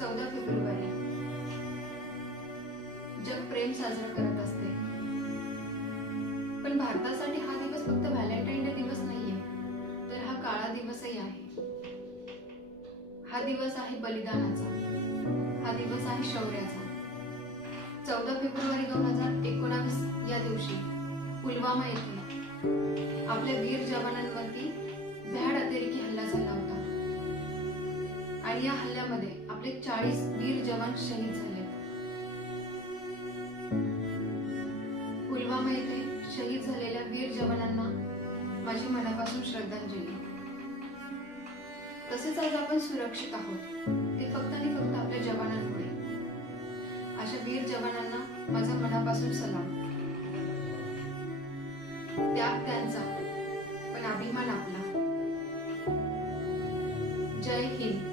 14 February जग प्रेम साजरं करत असते, पण भारतासाठी हा दिवस फक्त व्हॅलेंटाईन डे दिवस नाहीये, तर हा काळा दिवसही आहे. हा दिवस आहे बलिदानाचा, हा दिवस आहे शौर्याचा. 14 फेब्रुवारी 2019 या दिवशी पुलवामा येथे आपल्या वीर जवानांवरती भ्याड अतिरेकी हल्ला झाला होता आणि या हल्ल्यामध्ये आपले 40 वीर जवान शहीद झाले. पुलवामा येथे शहीद झालेल्या वीर जवानांना माझी मनापासून श्रद्धांजली. तसेच आज आपण सुरक्षित आहोत ते फक्त आणि फक्त आपल्या जवानांमुळे. अशा वीर जवानांना माझा मनापासून सलाम. त्याग त्यांचा पण अभिमान आपला. जय हिंद.